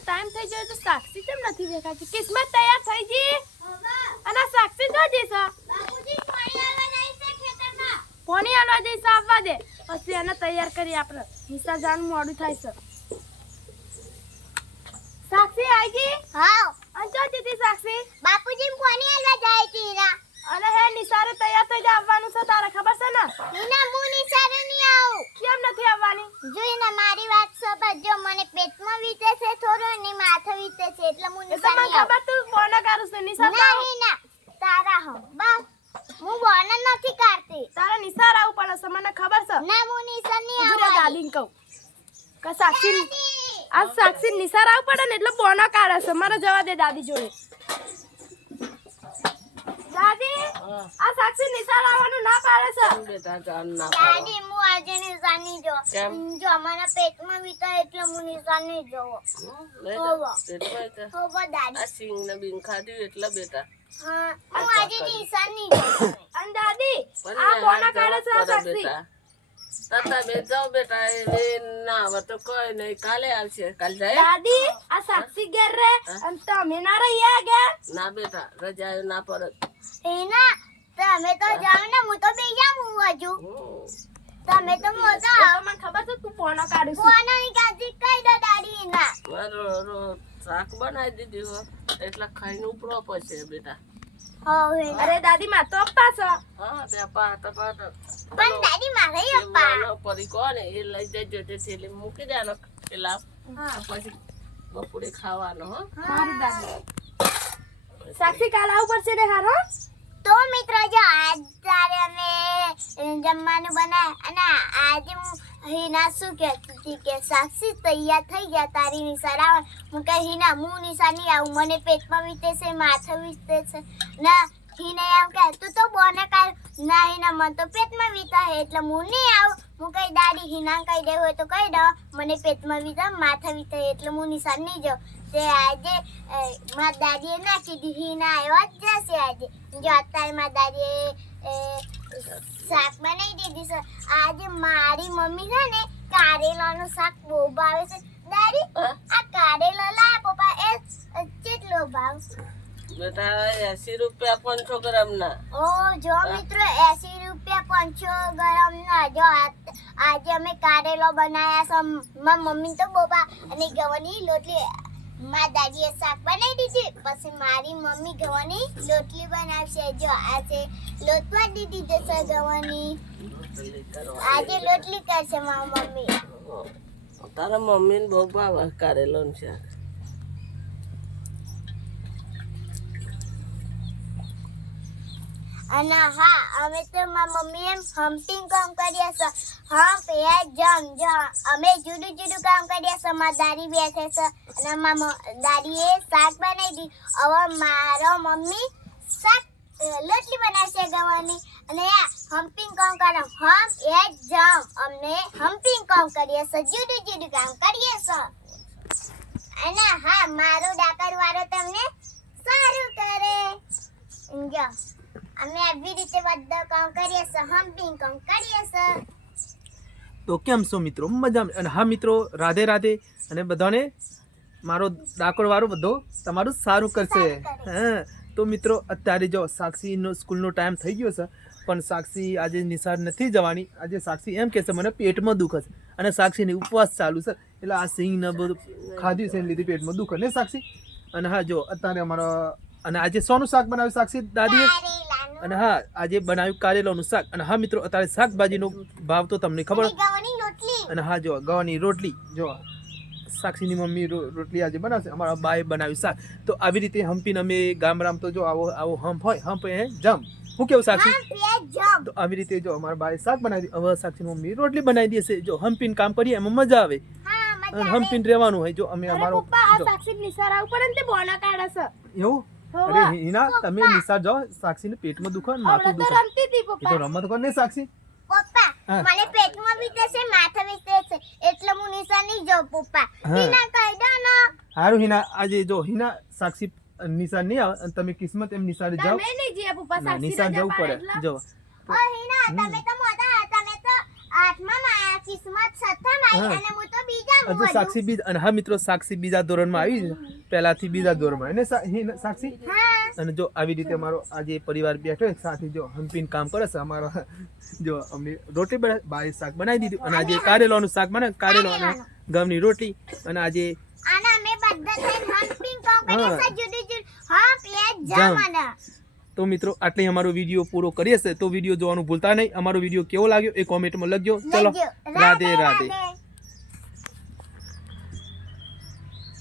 Time થઈ ગયો તો સાક્ષી કેમ નથી દેખાતી? કિસ્મત તૈયાર થઈ ગઈ? અને સાક્ષી જો જઈશ પોણી આલવા જઈશ આવવા દે. પછી એને તૈયાર કરી આપણે. નિશા જાન મોડું થાય છે. સાક્ષી આવી ગઈ? હા. અને જો દીધી સાક્ષી? બાપુજી કોની આલવા જાય તીરા અને હે નિશારે તૈયાર થઈ જા આવવાનું છે તારે ખબર છે ને નીના હું નિસારે નહીં આવું કેમ નથી આવવાની જોઈને મારી વાત સમજજો મને પેટમાં વીતે છે થોડો ને માથે વીતે છે એટલે હું એ તો ખબર તું ફોન કરું છું? નિશા તો નહીં ના તારા હો. બસ. હું બોન નથી કરતી તારે નિશાર આવું પડે છે મને ખબર છે. ના હું નહીં દાદીને કહું. કે સાક્ષી આ સાક્ષી નિશાર આવવું પડે ને એટલે બોના કાઢે છે. મારે જવા દે દાદી જોડે. દાદી આ સાક્ષી નિશાર આવવાનું ના પાડે છે. બેટા જાન ના દાદી હું આજે નિશાર નહીં જો જો મને પેટમાં વીતા એટલે હું નિશાર નહીં જોવો હમ, હોવો. જા. એટલે તો હોવો દાદી. આ સિંગ ને બિંગ ખાધું એટલે બેટા. હા હું આજે નિશાર નહીં જોવો અને દાદી આ ને કાઢે છે આ સાક્ષી? પડે તાતા બે જાઓ બેટા એ ના આવે તો કોઈ નહીં. કાલે આવશે. કાલ જાય? દાદી આ સાક્ષી ઘેર રે અને તમે ના રહ્યા ગયા ના બેટા રજા ના પરત એના તમે તો જાઓ ને હું તો બેજા હું હજુ. તમે તો મોટા તો મને ખબર છે તું પોણો કાઢું છું? પોણો ની કાઢી કઈ દો દાડી ના બરો રો- શાક બનાવી દીધું હો એટલે ખાઈને ઉપરો પડશે બેટા. અરે દાદી માં તો અપ્પા છો. હા ત્યાં પાટ પાટ પણ દાદી મારે અપ્પા. પરી કોને? એ લઈ જજો તે થેલી મૂકી દેવાનો. પેલા હા. પછી બપોરે ખાવાનો હો. મારી દાદી. સાક્ષી કાલ આવું પડશે ને હારો? તો મિત્રો જો આજ તારે અમે જમવાનું બનાય અને આજે હું હિના શું કહેતી હતી કે સાક્ષી તૈયાર થઈ ગયા તારી નિશાળ આવે હું કહે, હિના, હું નિશાની આવું, મને પેટમાં વીતે છે, માથે વીતે છે. ના હિના એમ કહે તું તો બોને કાલ ના હિના મન તો પેટમાં વીતા હે એટલે હું નહીં આવું. હું કઈ દાડી હિના કહી દે હોય તો કહી દો મને પેટમાં વીતા માથા વીતા એટલે હું નિશાન નહીં જાઉં. તે આજે મારા દાદીએ ના કીધી હિના આવ્યો જ જશે આજે. જો અત્યારે મારા દાદીએ અ, શાક બનાવી દીધી છે. આજે મારી મમ્મી છે ને કારેલાનું શાક બહુ ભાવે છે. દાદી આ કારેલા લા પપ્પા એ કેટલો ભાવ? બેટા એસી રૂપિયા પાંચસો ગ્રામ ના ઓ જો મિત્રો એસી રૂપિયા પાંચસો ગરમ ના જો આજે અમે કારેલો બનાયા છે. મારા મમ્મી તો બોબા અને ગવાની લોટલી મારા દાદીએ શાક બનાવી દીધી. પછી મારી મમ્મી ગવાની લોટલી બનાવશે. જો આજે લોટવા દીધી જશે ગવાની આજે લોટલી કરશે મારી મમ્મી. તારા મમ્મી ને બહુ ભાવ કારેલો ને શાક. અને હા, અમે તો મારા મમ્મી એમ હમ્પિંગ કામ કરીએ છે. હમ્પ એ જમ જ અમે જુદું જુદું કામ કરીએ છે. મારા દાદી બેઠે છે અને મારા દાદીએ શાક બનાવી દી. હવે મારો મમ્મી શાક લોટલી બનાવશે ગવાની. અને હમ્પિંગ કામ કરો. હમ્પ એ જમ અમને હમ્પિંગ કામ કરીએ છે. જુદું જુદું કામ કરીએ છે. અને હા, મારો ડાકર વાળો તમને સારું કરે. જો અમે આવી રીતે બધા કામ કરીએ છે હમ્પિંગ કામ કરીએ છે તો કેમ છો મિત્રો? મજા અને હા મિત્રો રાધે રાધે. અને બધાને મારો ડાકોર વાળો બધો તમારું સારું કરશે. હા. તો મિત્રો અત્યારે જો સાક્ષીનો સ્કૂલનો ટાઈમ થઈ ગયો છે પણ સાક્ષી આજે નિશાળ નથી જવાની. આજે સાક્ષી એમ કહેશે મને પેટમાં દુખે છે. અને સાક્ષીને ઉપવાસ ચાલુ છે. એટલે આ સિંગને બધું ખાધ્યું છે એને લીધે પેટમાં દુખે. ને સાક્ષી? અને હા જો અત્યારે અમારો અને આજે સોનું શાક બનાવ્યું સાક્ષી દાદીએ? અને હા આજે બનાવ્યું કારેલાનું શાક. અને હા મિત્રો અત્યારે શાકભાજીનો ભાવ તો તમને ખબર અને હા જો ગવાની રોટલી. જો સાક્ષીની મમ્મી રોટલી આજે બનાવશે. અમારા બાએ બનાવ્યું શાક. તો આવી રીતે હમ્પીને અમે ગામડામ તો જો આવો આવો હમ્પ હોય હમ્પ એ જમ. હું કેવું સાક્ષી? તો આવી રીતે જો અમારા બાએ શાક બનાવી હવે સાક્ષીની મમ્મી રોટલી બનાવી દેશે. જો હમ્પીને કામ કરીએ એમાં મજા આવે. હમ્પીને રહેવાનું હોય. જો અમે અમારો એવું. અરે હિના તમે નિશાળ જાઓ સાક્ષીને પેટમાં દુખો ને માથું હતી એ તો રમત કર ને સાક્ષી? પપ્પા. મને પેટમાં બી છે માથા બી છે એટલે હું નિશા નહીં જાઉં પપ્પા. હિના કહી દો ને. હારું હિના આજે જો હિના સાક્ષી નિશા નહીં આવે અને તમે કિસ્મત એમ નિશાળે જાઓ. તમે નહીં જઈએ પપ્પા સાક્ષી નિશાળ જવું પડે. જો. ઓ હિના તમે તો મોટા તમે તો કિસ્મત સત્તા આવી અને હું તો બીજા સાક્ષી બીજ અને હા મિત્રો સાક્ષી બીજા ધોરણમાં આવી છે. પહેલાથી બીજા દોરમાં. એને સાક્ષી? અને જો આવી રીતે અમારો આજે પરિવાર બેઠો સાથે જો હંપીને કામ કરે છે અમારો જો અમને રોટી બાય શાક બનાવી દીધું. અને આજે કારેલાનું શાક બને કારેલો અને ઘઉંની રોટી. અને આજે તો મિત્રો આટલે અમારો વીડિયો પૂરો કરીએ છે તો વીડિયો જોવાનું ભૂલતા નહીં. અમારો વીડિયો કેવો લાગ્યો એ કોમેન્ટમાં લખજો. ચલો. રાધે. રાધે.